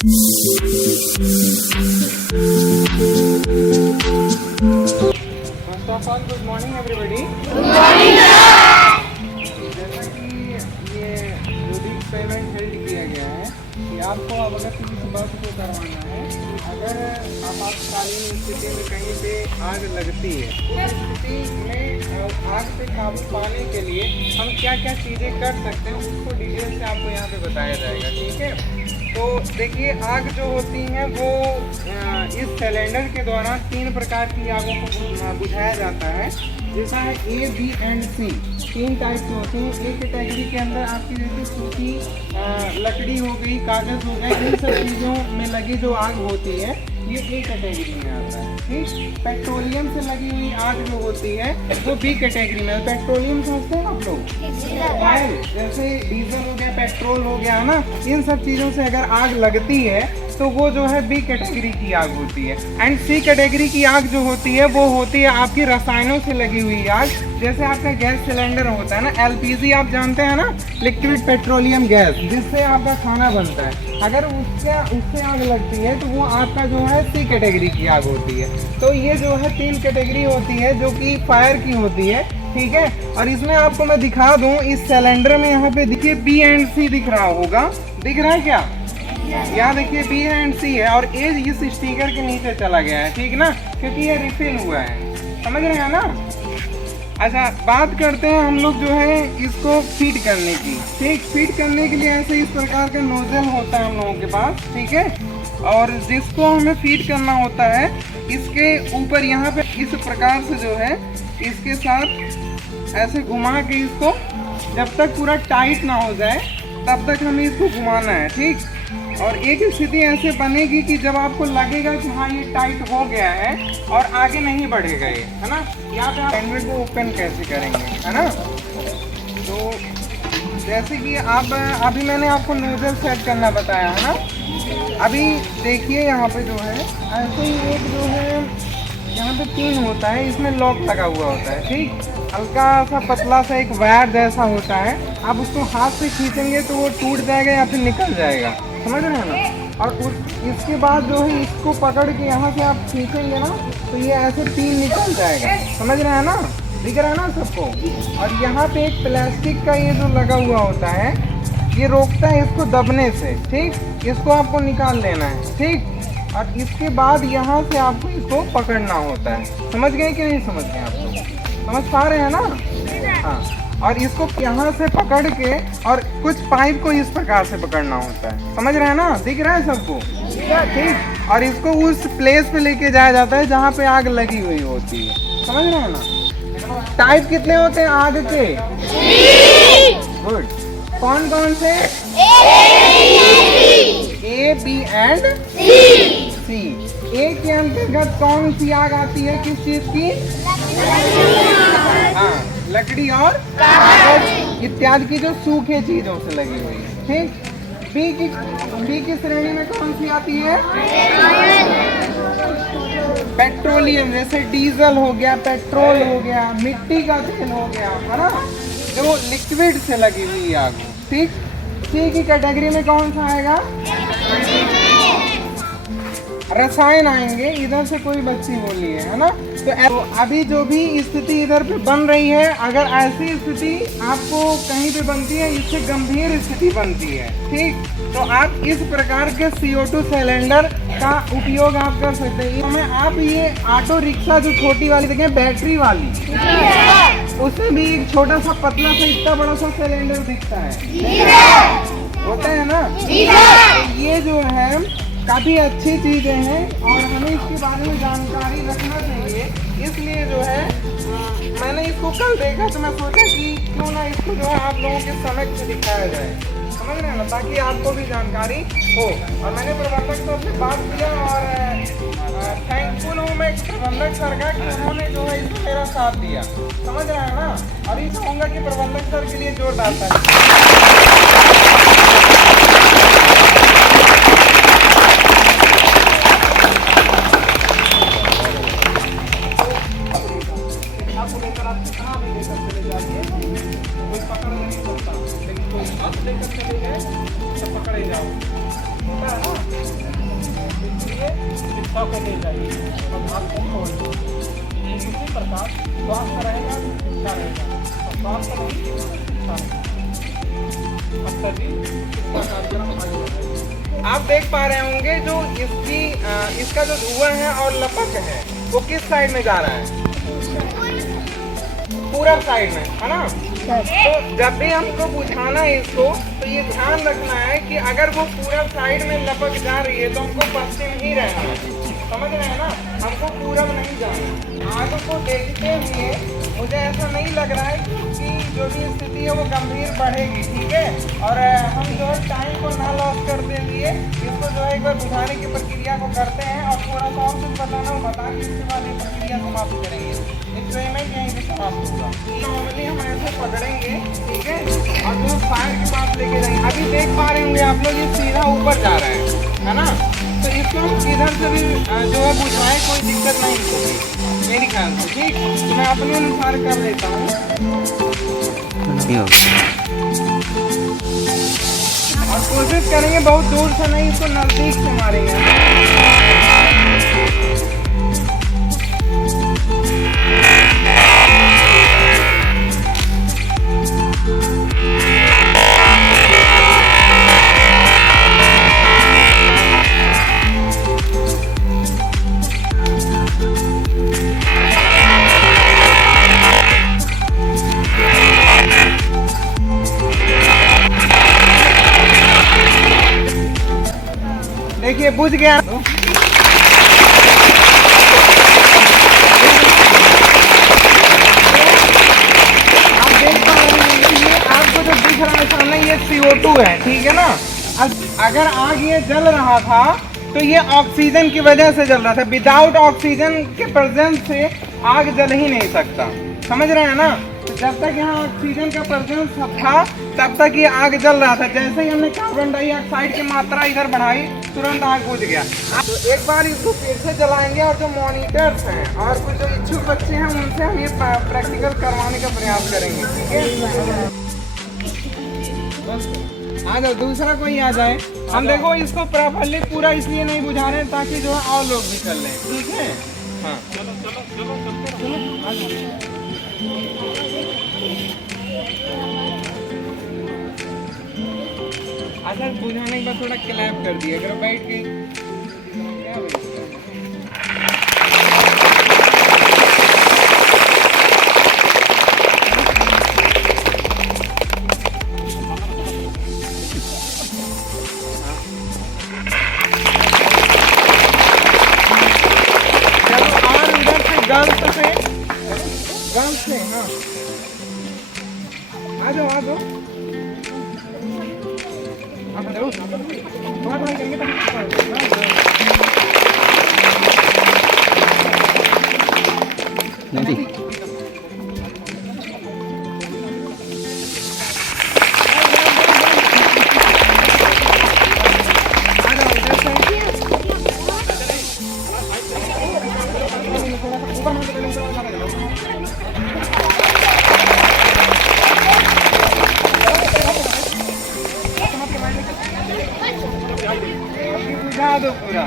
First of all good morning everybody. जैसा कि ये जो भी एक्सपेरिमेंट हेल्ड किया गया है कि आपको अब अगर किसी बल्ब को करवाना है, अगर आपातकालीन स्थिति में कहीं पे आग लगती है, उस स्थिति में आग पे काबू पाने के लिए हम क्या क्या चीज़ें कर सकते हैं उसको डिटेल से आपको यहाँ पे बताया जाएगा। ठीक है, तो देखिए आग जो होती हैं वो इस सिलेंडर के द्वारा 3 प्रकार की आगों को बुझाया जाता है। जैसा है A, B and C, 3 type के होते हैं। एक कैटेगरी के अंदर आपकी जैसे सूखी लकड़ी हो गई, कागज़ हो गया, इन सब चीज़ों में लगी जो आग होती है ये A कैटेगरी में आता है। ठीक, पेट्रोलियम से लगी हुई आग जो होती है वो B कैटेगरी में। पेट्रोलियम समझते हैं आप लोग, जैसे डीजल हो गया, पेट्रोल हो गया ना, इन सब चीज़ों से अगर आग लगती है तो वो जो है B कैटेगरी की आग होती है। एंड C कैटेगरी की आग जो होती है वो होती है आपकी रसायनों से लगी हुई आग। जैसे आपका गैस सिलेंडर होता है ना, LPG आप जानते हैं ना, लिक्विड पेट्रोलियम गैस, जिससे आपका खाना बनता है, अगर उससे आग लगती है तो वो आपका जो है C कैटेगरी की आग होती है। तो ये जो है 3 कैटेगरी होती है जो कि फायर की होती है। ठीक है, और इसमें आपको मैं दिखा दूं, इस सिलेंडर में यहाँ पे देखिए B एंड C दिख रहा होगा, दिख रहा है क्या? यहाँ देखिए B एंड C है और A इस स्टिकर के नीचे चला गया है। ठीक ना, क्योंकि ये रिफिल हुआ है, समझ रहे हैं ना। अच्छा, बात करते हैं हम लोग जो है इसको फीड करने की। ठीक, फीड करने के लिए ऐसे इस प्रकार का नोजल होता है हम लोगों के पास। ठीक है, और जिसको हमें फीड करना होता है इसके ऊपर यहाँ पे इस प्रकार से जो है इसके साथ ऐसे घुमा के इसको जब तक पूरा टाइट ना हो जाए तब तक हमें इसको घुमाना है। ठीक, और एक स्थिति ऐसे बनेगी कि जब आपको लगेगा कि हाँ ये टाइट हो गया है और आगे नहीं बढ़ेगा ये, है ना। यहाँ पे आप हैंडल को ओपन कैसे करेंगे, है ना। तो जैसे कि आप अभी मैंने आपको नोजल सेट करना बताया है ना, अभी देखिए यहाँ पे जो है ऐसे ही एक जो है यहाँ पे 3 होता है, इसमें लॉक लगा हुआ होता है। ठीक, हल्का सा पतला सा एक वायर जैसा होता है, आप उसको हाथ से खींचेंगे तो वो टूट जाएगा या फिर निकल जाएगा, समझ रहे हैं ना। और इसके बाद जो है इसको पकड़ के यहाँ से आप खींचेंगे ना तो ये ऐसे 3 निकल जाएगा, समझ रहे हैं ना, दिख रहा है ना सबको। और यहाँ पे एक प्लास्टिक का ये जो लगा हुआ होता है ये रोकता है इसको दबने से। ठीक, इसको आपको निकाल लेना है। ठीक, और इसके बाद यहाँ से आपको इसको पकड़ना होता है। समझ गए कि नहीं समझ गए आप लोग? समझ पा रहे हैं ना। हाँ, और इसको यहाँ से पकड़ के और कुछ पाइप को इस प्रकार से पकड़ना होता है, समझ रहे हैं ना, दिख रहा है सबको। ठीक, और इसको उस प्लेस पे लेके जाया जाता है जहाँ पे आग लगी हुई होती है, समझ रहे हैं ना। टाइप कितने होते हैं आग के? गुड, कौन कौन से? A, B and C। A के अंतर्गत कौन सी आग आती है, किस चीज की? हाँ, लकड़ी और कागज इत्यादि की जो सूखे चीजों से लगी हुई है। ठीक, B की श्रेणी में कौन सी आती है? पेट्रोलियम, जैसे डीजल हो गया, पेट्रोल हो गया, मिट्टी का तेल हो गया, है ना, जो लिक्विड से लगी हुई आग। ठीक, C की कैटेगरी में कौन सा आएगा? रसायन आएंगे। इधर से कोई बच्ची बोली है ना। तो अभी जो भी स्थिति इधर पे बन रही है, अगर ऐसी स्थिति आपको कहीं पे बनती है, इससे गंभीर स्थिति बनती है। ठीक, तो आप इस प्रकार के CO2 सिलेंडर का उपयोग आप कर सकते हैं। हमें आप ये ऑटो रिक्शा जो छोटी वाली देखें, बैटरी वाली, उसमें भी एक छोटा सा पतला सा इतना बड़ा सा सिलेंडर दिखता है, होता है ना। ये जो है काफ़ी अच्छी चीज़ें हैं और हमें इसके बारे में जानकारी रखना चाहिए। इसलिए जो है मैंने इसको कल देखा तो मैं सोचा कि क्यों ना इसको जो है आप लोगों के समक्ष दिखाया जाए, समझ रहे हैं ना, ताकि आपको भी जानकारी हो। और मैंने प्रबंधक सर से बात किया और थैंकफुल हूँ मैं प्रबंधक सर का कि उन्होंने जो है इसमें मेरा साथ दिया, समझ रहे हैं ना। और ये कहूँगा कि प्रबंधक सर के लिए जोरदार ताली। आपको लेकर आप कहाँ भी लेकर चले जाइए, कोई पकड़ नहीं सकता, लेकिन कोई हाथ लेकर चले गए तो पकड़े जाओ, होता है ना। को ले जाइए और भाग को छोड़ दीजिए। इसी प्रकार स्वास्थ्य रहेगा तो शिक्षा रहेगा, और स्वास्थ्य नहीं तो शिक्षा रहेगा। अच्छा जी, इसका कार्यक्रम आगे बढ़ेगा। आप देख पा रहे होंगे जो इसका जो धुआं है और लपक है वो किस साइड में जा रहा है? पूरब साइड में, है ना? तो जब भी हमको बुझाना है इसको तो ये ध्यान रखना है कि अगर वो पूरब साइड में लपक जा रही है तो हमको पश्चिम ही रहना है, समझ रहे हैं ना? हमको पूरब नहीं जाना। आग को देखते हुए मुझे ऐसा नहीं लग रहा है कि जो भी स्थिति है वो गंभीर बढ़ेगी, ठीक है? और हम जो है टाइम को ना लॉस करते हुए इसको जो है एक बार बुझाने की प्रक्रिया को करते हैं, और थोड़ा सा और कुछ बताना हो बता के इसके बाद ये प्रक्रिया समाप्त करेंगे। एक्सपेरिमेंट यहीं से समाप्त होगा। नॉर्मली हम ऐसे पकड़ेंगे, ठीक है, और जो फायर के पास लेके जाएंगे। अभी देख पा रहे होंगे आप लोग ये सीधा ऊपर जा रहा है ना? तो इसको हम इधर से भी जो है बुझाएं, कोई दिक्कत नहीं होगी मेरी ख्याल से, ठीक? तो मैं अपने अनुसार कर लेता हूँ और कोशिश करेंगे बहुत दूर से नहीं, इसको नजदीक से मारेंगे। देखिए बुझ गया। आप देख पा रहे हैं ये आपको जो दिख रहा है सामने ये CO2 है, ठीक है ना? अगर आग ये जल रहा था तो ये ऑक्सीजन की वजह से जल रहा था। विदाउट ऑक्सीजन के प्रेजेंस से आग जल ही नहीं सकता, समझ रहे हैं ना? तो जब तक यहाँ ऑक्सीजन का प्रेजेंस था तब तक ये आग जल रहा था। जैसे ही हमने कार्बन डाइऑक्साइड की मात्रा इधर बढ़ाई तुरंत आग बुझ गया। तो एक बार इसको फिर से जलाएंगे और जो मॉनिटर्स हैं और कुछ जो इच्छुक बच्चे हैं उनसे हम ये प्रैक्टिकल करवाने का प्रयास करेंगे, ठीक है? आ जाओ, दूसरा कोई आ जाए। हम देखो इसको प्रॉपर्ली पूरा इसलिए नहीं बुझा रहे हैं ताकि जो है और लोग भी कर लें, ठीक है? हाँ चलो चलो चलो चलो अच्छा, बुझाने के बाद थोड़ा क्लैप कर दिए अगर बैठ के गर्ल्स से हाँ आ जाओ आ जाओ। नहीं बुझा दो पूरा।